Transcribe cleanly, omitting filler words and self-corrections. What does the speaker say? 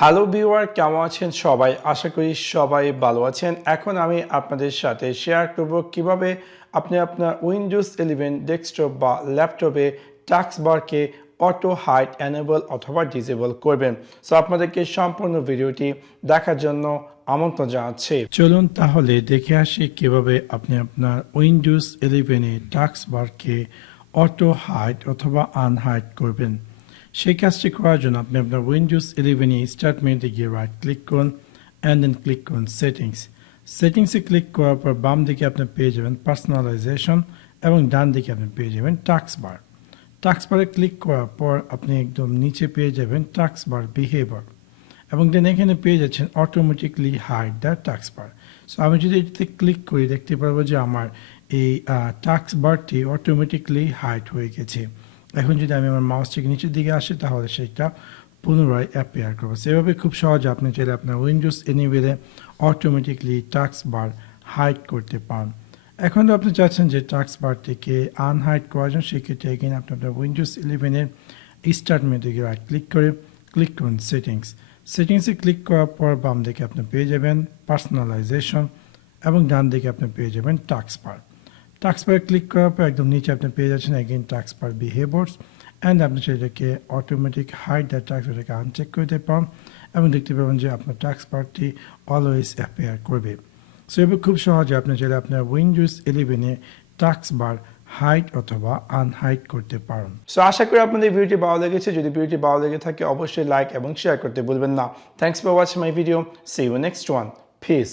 Hello viewer, কেমন আছেন সবাই? আশা করি সবাই ভালো আছেন। এখন আমি আপনাদের সাথে শেয়ার করব কিভাবে আপনি আপনার উইন্ডোজ 11 ডেস্কটপ বা ল্যাপটপে টাস্কবারকে অটো হাইড এনেবল অথবা ডিসেবল করবেন। সো আপনাদেরকে সম্পূর্ণ ভিডিওটি দেখার জন্য আমন্ত্রণ জানাচ্ছি। চলুন তাহলে দেখে আসি কিভাবে আপনি আপনার উইন্ডোজ 11 এ টাস্কবারকে অটো হাইড অথবা আনহাইড করবেন। সেই কাজটি করার জন্য আপনি আপনার উইন্ডোজ 11 এ স্টার্ট মেনুতে গিয়ে রাইট ক্লিক করুন অ্যান্ড দেন ক্লিক করুন সেটিংসে ক্লিক করার পর বাম দিকে আপনি পেয়ে যাবেন পার্সোনালাইজেশন এবং ডান দিকে আপনি পেয়ে যাবেন টাস্কবারে ক্লিক করার পর আপনি একদম নিচে পেয়ে যাবেন টাস্কবার বিহেভিয়ার এবং দেন এখানে পেয়ে যাচ্ছেন automatically hide the taskbar. So আমি যদি এটিতে ক্লিক করি দেখতে পারবো যে আমার এই টাস্কবারটি অটোমেটিকলি হাইড হয়ে গেছে। এখন যদি আমি আমার মাউসটিকে নিচের দিকে আসি তাহলে সেটা পুনরায় অ্যাপিয়ার করবে। সেভাবে খুব সহজে আপনি চাইলে আপনার উইন্ডোজ এনিওয়েলে অটোমেটিকলি টাস্কবার হাইড করতে পারেন। এখন তো আপনি চাচ্ছেন যে টাস্কবারটিকে আনহাইড করার জন্য, সেক্ষেত্রে এখানে আপনি আপনার উইন্ডোজ 11-এর স্টার্ট মেনুতে গিয়ে রাইট ক্লিক করুন সেটিংসে ক্লিক করার পর বাম দিকে আপনি পেয়ে যাবেন পার্সোনালাইজেশন এবং ডান দিকে আপনি পেয়ে যাবেন টাস্কবারে ক্লিক করার পর একদম নিচে আপনি পেয়ে যাচ্ছেন এগেইন টাস্কবার বিহেভিয়ার্স অ্যান্ড আপনি সেটাকে অটোমেটিক হাইড দ্য টাস্কবারটাকে আনচেক করতে পারেন এবং দেখতে পাবেন যে আপনার টাস্কবারটি অলওয়েজ অ্যাপিয়ার করবে। সো এবার খুব সহজে আপনি চাইলে আপনার উইন্ডোজ 11-এ টাস্কবার হাইড অথবা আনহাইড করতে পারেন। সো আশা করি আপনাদের ভিডিওটি ভালো লেগেছে। যদি ভিডিওটি ভালো লেগে থাকে অবশ্যই লাইক এবং শেয়ার করতে ভুলবেন না। Thanks for watching my video. See you next one. Piece.